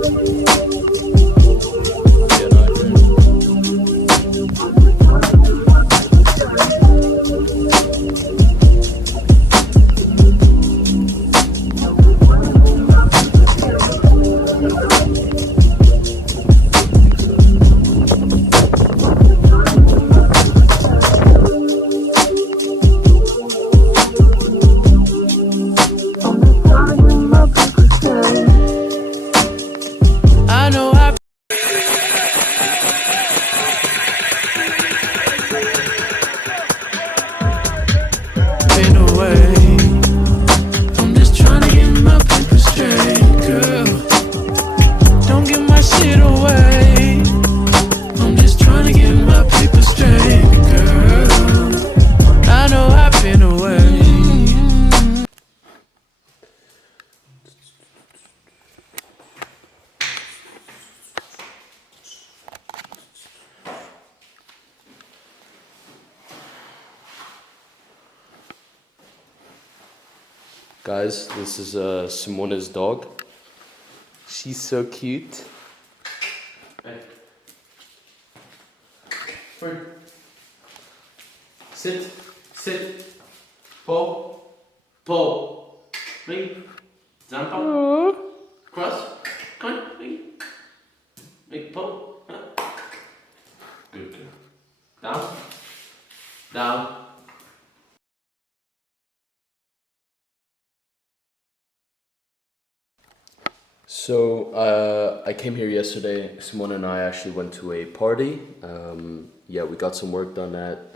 Yeah, no, I agree. I think so. I know I've been away. I'm just trying to get my paper straight, girl. Don't give my shit away. I'm just trying to get my paper straight, girl. I know I've been away. Guys, this is Simona's dog. She's so cute. Hey. Bird. Sit. Sit. Paw. Paw. Me. Jump up. Cross. Come on. Me. Make paw. Good girl. Down. Down. So I came here yesterday. Simona and I actually went to a party. Yeah, we got some work done at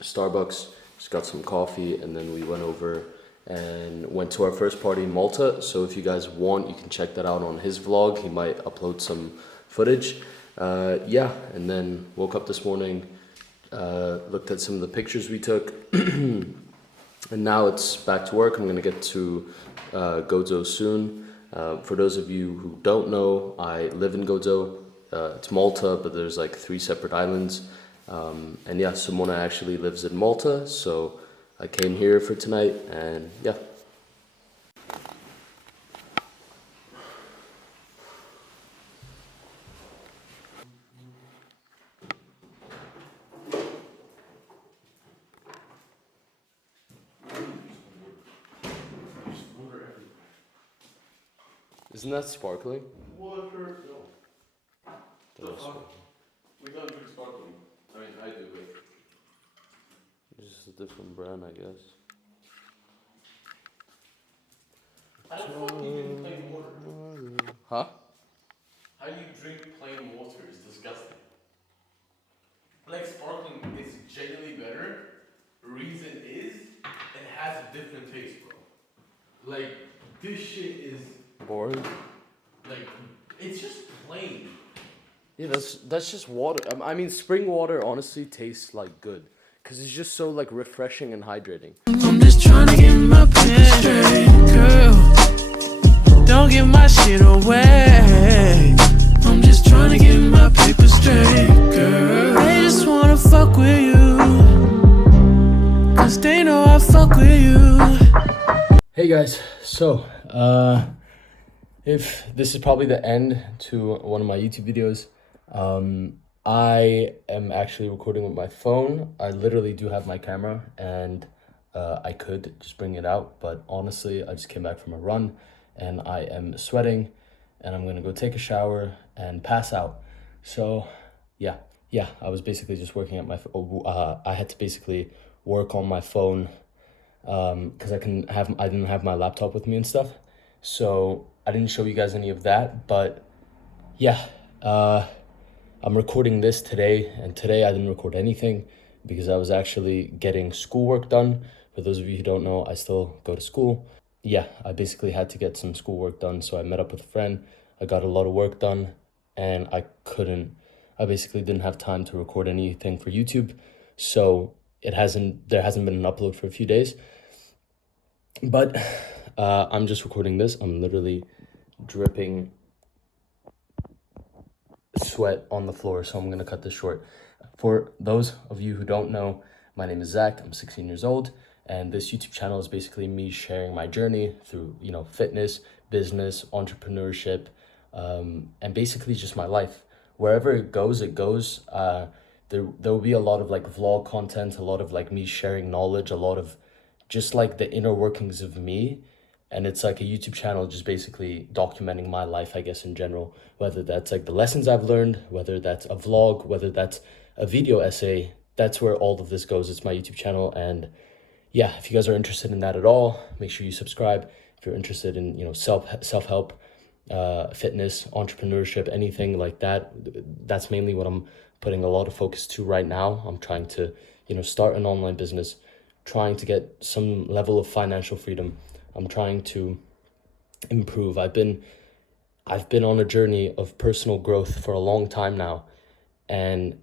Starbucks. Just got some coffee, and then we went over and went to our first party in Malta. So if you guys want, you can check that out on his vlog. He might upload some footage. Yeah, and then woke up this morning, looked at some of the pictures we took, and now it's back to work. I'm gonna get to Gozo soon. For those of you who don't know, I live in Gozo. It's Malta, but there's like 3 separate islands. And yeah, Simona actually lives in Malta, so I came here for tonight, and yeah. Isn't that sparkling? Water, no. The fuck? We don't drink sparkling. I mean, I do, but... It's just a different brand, I guess. How the fuck do you drink plain water? Huh? How do you drink plain water? It's disgusting. Like sparkling is genuinely better. Reason is, it has a different taste, bro. Like, this shit is... Boring? Like, it's just plain. Yeah, that's just water. I mean, spring water honestly tastes like good, cause it's just so like refreshing and hydrating. I'm just trying to get my paper straight, girl. Don't give my shit away. I'm just trying to get my paper straight, girl. They just wanna fuck with you, cause they know I fuck with you. Hey guys, so if this is probably the end to one of my YouTube videos, I am actually recording with my phone. I literally do have my camera, and I could just bring it out, but honestly, I just came back from a run and I am sweating, and I'm gonna go take a shower and pass out. So yeah, I was basically just working at my I had to basically work on my phone because I didn't have my laptop with me and stuff, so I didn't show you guys any of that. But yeah, I'm recording this today, and today I didn't record anything because I was actually getting schoolwork done. For those of you who don't know, I still go to school. Yeah, I basically had to get some schoolwork done, so I met up with a friend. I got a lot of work done, and I basically didn't have time to record anything for YouTube, so there hasn't been an upload for a few days. But I'm just recording this. I'm literally dripping sweat on the floor, so I'm gonna cut this short. For those of you who don't know, my name is Zack. I'm 16 years old, and this YouTube channel is basically me sharing my journey through, fitness, business, entrepreneurship, and basically just my life. Wherever it goes, it goes. There will be a lot of like vlog content, a lot of like me sharing knowledge, a lot of just like the inner workings of me. And it's like a YouTube channel just basically documenting my life, I guess, in general, whether that's like the lessons I've learned, whether that's a vlog, whether that's a video essay. That's where all of this goes. It's my YouTube channel. And yeah, if you guys are interested in that at all, make sure you subscribe. If you're interested in, self-help, fitness, entrepreneurship, anything like that, that's mainly what I'm putting a lot of focus to right now. I'm trying to, start an online business, trying to get some level of financial freedom. I'm trying to improve. I've been on a journey of personal growth for a long time now. And,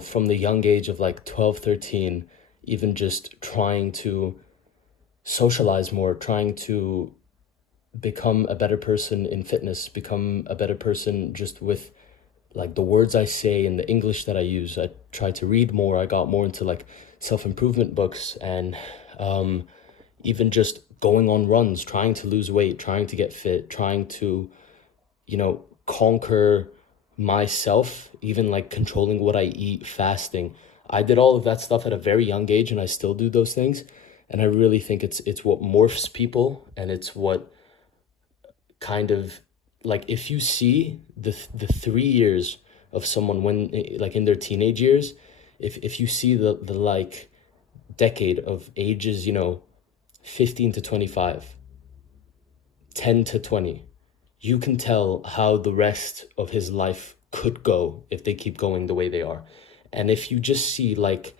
from the young age of like 12, 13, even just trying to socialize more, trying to become a better person in fitness, become a better person just with like the words I say and the English that I use. I tried to read more. I got more into like self-improvement books, and even just going on runs, trying to lose weight, trying to get fit, trying to, conquer myself, even like controlling what I eat, fasting. I did all of that stuff at a very young age, and I still do those things. And I really think it's what morphs people, and it's what kind of like, if you see the 3 years of someone when like in their teenage years, if you see the like decade of ages, 15 to 25, 10 to 20, you can tell how the rest of his life could go if they keep going the way they are. And if you just see like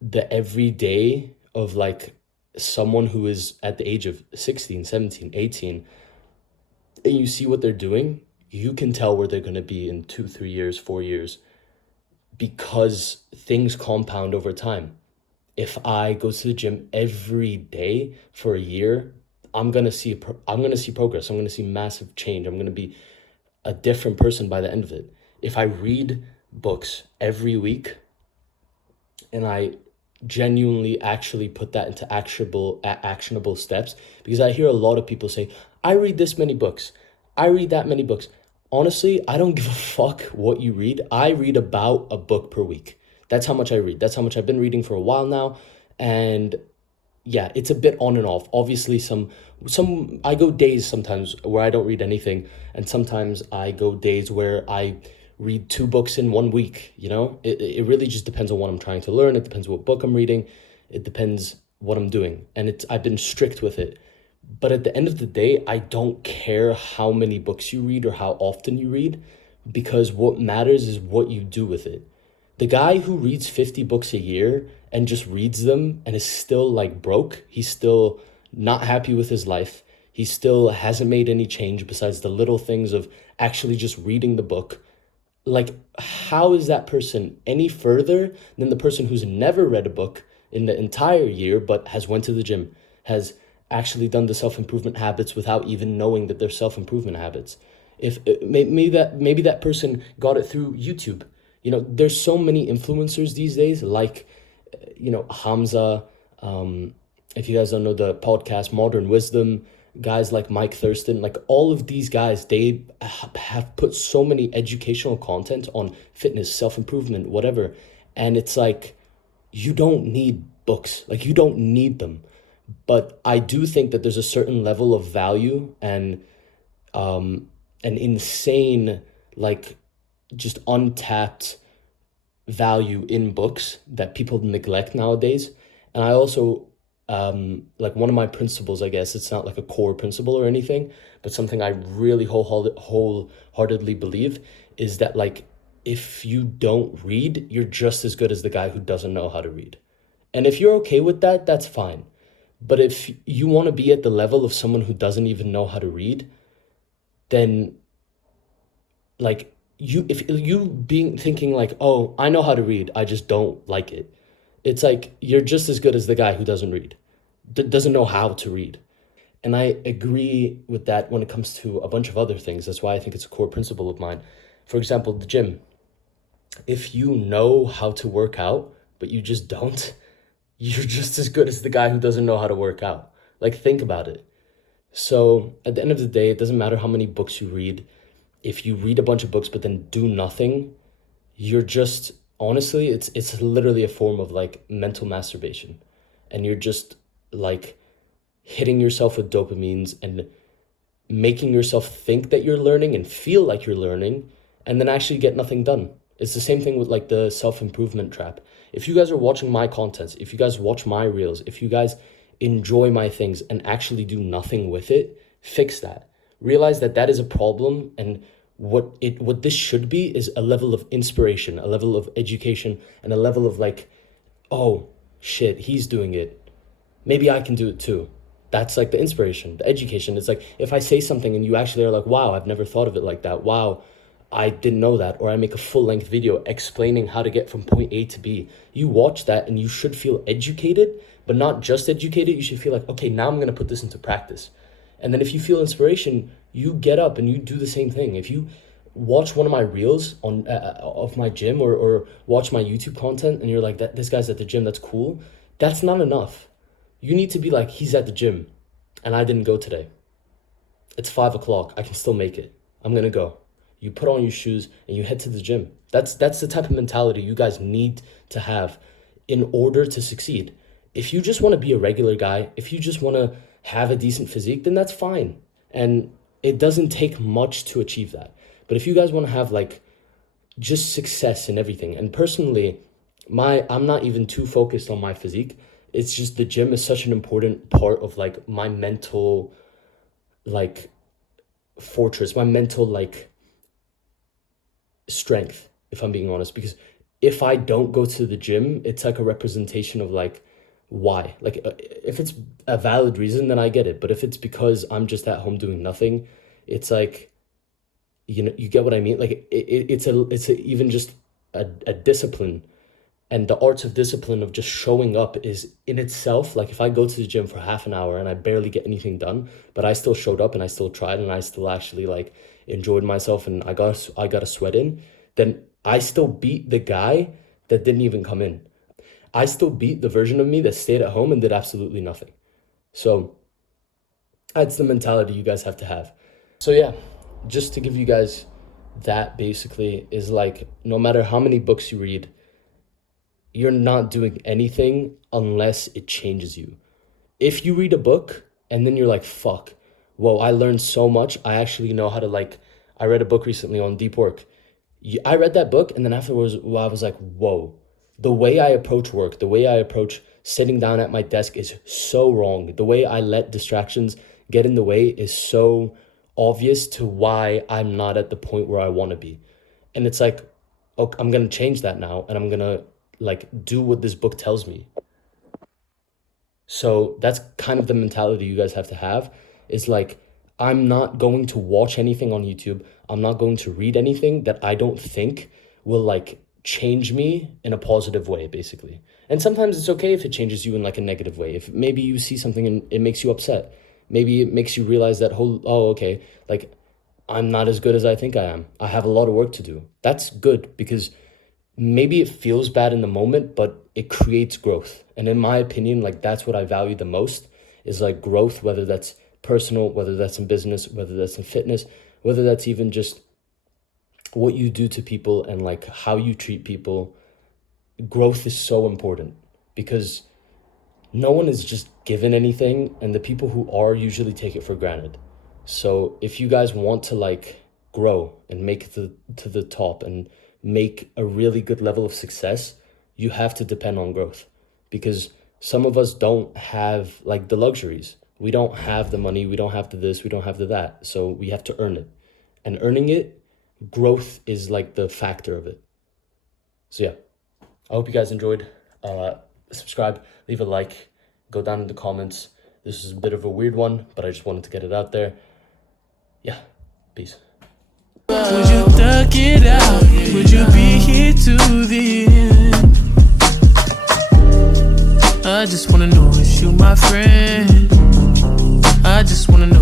the everyday of like someone who is at the age of 16, 17, 18, and you see what they're doing, you can tell where they're going to be in 2, 3 years, 4 years, because things compound over time. If I go to the gym every day for a year, I'm going to see progress. I'm going to see massive change. I'm going to be a different person by the end of it. If I read books every week and I genuinely actually put that into actionable steps, because I hear a lot of people say, I read this many books, I read that many books. Honestly, I don't give a fuck what you read. I read about a book per week. That's how much I read. That's how much I've been reading for a while now. And yeah, it's a bit on and off. Obviously, some I go days sometimes where I don't read anything, and sometimes I go days where I read 2 books in 1 week. It really just depends on what I'm trying to learn. It depends what book I'm reading. It depends what I'm doing, and I've been strict with it. But at the end of the day, I don't care how many books you read or how often you read, because what matters is what you do with it. The guy who reads 50 books a year and just reads them and is still like broke, he's still not happy with his life, he still hasn't made any change besides the little things of actually just reading the book. Like, how is that person any further than the person who's never read a book in the entire year but has went to the gym, has actually done the self-improvement habits without even knowing that they're self-improvement habits? If maybe that person got it through YouTube. There's so many influencers these days, like, Hamza, if you guys don't know the podcast Modern Wisdom, guys like Mike Thurston, like all of these guys, they have put so many educational content on fitness, self-improvement, whatever. And it's like, you don't need books, like you don't need them. But I do think that there's a certain level of value and an insane, like, just untapped value in books that people neglect nowadays. And I also, like, one of my principles, I guess, it's not like a core principle or anything, but something I really wholeheartedly believe is that, like, if you don't read, you're just as good as the guy who doesn't know how to read. And if you're okay with that, that's fine. But if you want to be at the level of someone who doesn't even know how to read, then, like, if you being thinking like, oh, I know how to read, I just don't like it, it's like you're just as good as the guy who doesn't read, doesn't know how to read. And I agree with that when it comes to a bunch of other things. That's why I think it's a core principle of mine. For example, the gym. If you know how to work out, but you just don't, you're just as good as the guy who doesn't know how to work out. Like, think about it. So at the end of the day, it doesn't matter how many books you read. If you read a bunch of books but then do nothing, you're just, honestly, it's literally a form of like mental masturbation. And you're just like hitting yourself with dopamines and making yourself think that you're learning and feel like you're learning and then actually get nothing done. It's the same thing with like the self-improvement trap. If you guys are watching my contents, if you guys watch my reels, if you guys enjoy my things and actually do nothing with it, fix that. Realize that that is a problem, and what this should be is a level of inspiration, a level of education, and a level of like, oh shit, he's doing it. Maybe I can do it too. That's like the inspiration, the education. It's like if I say something and you actually are like, wow, I've never thought of it like that. Wow, I didn't know that. Or I make a full-length video explaining how to get from point A to B. You watch that and you should feel educated, but not just educated. You should feel like, okay, now I'm going to put this into practice. And then if you feel inspiration, you get up and you do the same thing. If you watch one of my reels on of my gym, or watch my YouTube content and you're like, that this guy's at the gym, that's cool. That's not enough. You need to be like, he's at the gym and I didn't go today. It's 5 o'clock. I can still make it. I'm going to go. You put on your shoes and you head to the gym. That's the type of mentality you guys need to have in order to succeed. If you just want to be a regular guy, if you just want to have a decent physique, then that's fine. And it doesn't take much to achieve that. But if you guys want to have like just success in everything, and personally, I'm not even too focused on my physique. It's just the gym is such an important part of like my mental like fortress, my mental like strength, if I'm being honest. Because if I don't go to the gym, it's like a representation of like why. Like if it's a valid reason, then I get it. But if it's because I'm just at home doing nothing, it's like, you know, you get what I mean? Like it's even just a discipline. And the arts of discipline of just showing up is in itself, like if I go to the gym for half an hour and I barely get anything done, but I still showed up and I still tried and I still actually like enjoyed myself and I got a sweat in, then I still beat the guy that didn't even come in. I still beat the version of me that stayed at home and did absolutely nothing. So that's the mentality you guys have to have. So yeah, just to give you guys that basically is like, no matter how many books you read, you're not doing anything unless it changes you. If you read a book and then you're like, fuck, whoa, I learned so much. I actually know how to like, I read a book recently on deep work. I read that book and then afterwards, I was like, whoa, the way I approach work, the way I approach sitting down at my desk is so wrong. The way I let distractions get in the way is so obvious to why I'm not at the point where I want to be. And it's like, okay, I'm going to change that now and I'm going to like do what this book tells me. So that's kind of the mentality you guys have to have, is like, I'm not going to watch anything on YouTube. I'm not going to read anything that I don't think will like change me in a positive way, basically. And sometimes it's okay if it changes you in like a negative way. If maybe you see something and it makes you upset, maybe it makes you realize that, oh, okay, like I'm not as good as I think I am. I have a lot of work to do. That's good, because maybe it feels bad in the moment, but it creates growth. And in my opinion, like that's what I value the most, is like growth, whether that's personal, whether that's in business, whether that's in fitness, whether that's even just what you do to people and like how you treat people. Growth is so important because no one is just given anything, and the people who are usually take it for granted. So if you guys want to like grow and make it to the top and make a really good level of success, you have to depend on growth, because some of us don't have like the luxuries. We don't have the money, we don't have the this, we don't have the that. So we have to earn it. And earning it, growth is like the factor of it. So yeah, I hope you guys enjoyed. Subscribe, leave a like, go down in the comments. This is a bit of a weird one, but I just wanted to get it out there. Yeah, peace. Would you duck it out? Would you be here to the end? I just wanna know, is you my friend? I just wanna know.